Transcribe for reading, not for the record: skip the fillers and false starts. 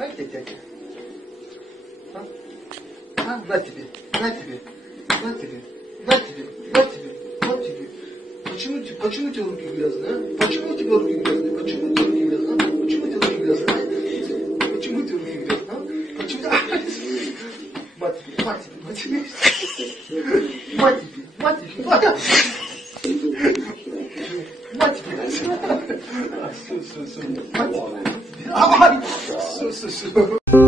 А где дядя? На тебе, на тебе, на тебе, на тебе, на тебе, на тебе. Почему у тебя руки грязные, а? Почему у тебя руки грязные? Почему у тебя руки грязные, а? Почему у тебя руки грязные, а? Почему у тебя руки грязные, а? Почему? Мать тебе, мать тебе, мать тебе. Мать тебе, мать тебе, мать тебе. Мать тебе. Все. Мать тебе. Все.